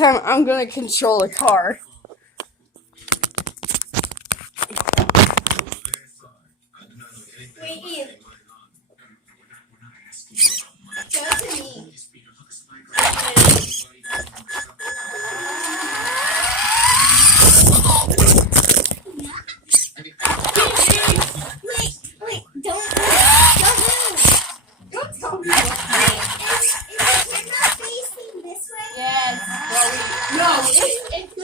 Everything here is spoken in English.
time I'm gonna control the car. Wait, Ian. Show it to me. Wait, don't move. Don't tell me. Is the camera facing this way? Yes. No, it's